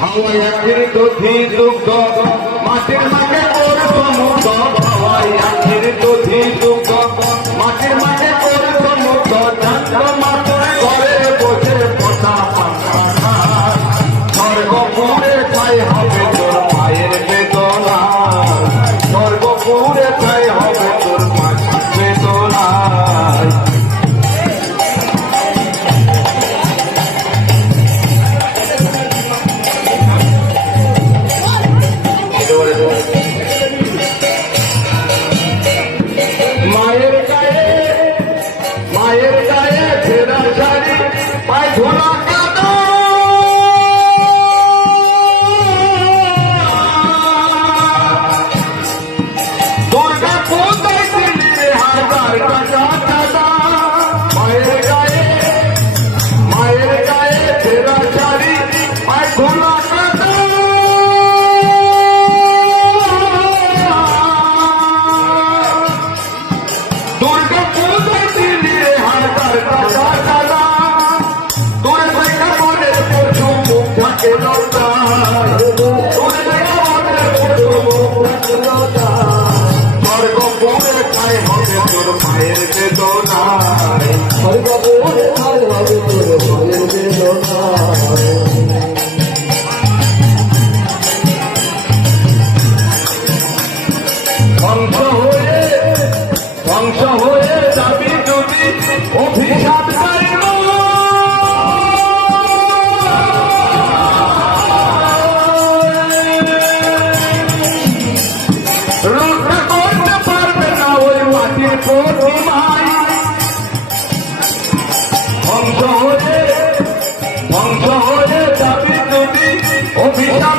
হাওয়ায় আখির দুধি দুগ্ধ মাটির মাকে করব মুক্ত হাওয়ায় আখির দুধি দুগ্ধ মাটির মাকে করব মুক্ত যন্ত্র মাথায় করে বসে পোষা পাখা স্বর্গ পুরে পাই হবে जाए फिर जाने তোর মায়ের বেদনায়। হরে বাবু হরে বাবু তোর মায়ের বেদনায়। রূপের প্রতিমায় ধ্বংস হয়ে ধ্বংস হয়ে যাবে তুমি অভিশাপ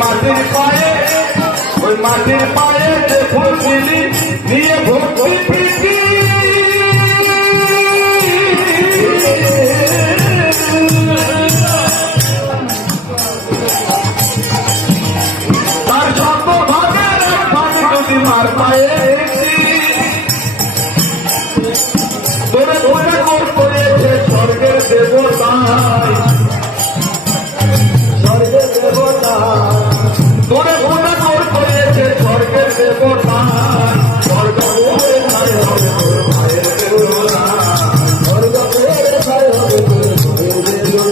মাটির পায়ে ওই মাটির পায়ে ফুল নিয়ে ভক্তি প্রীতি।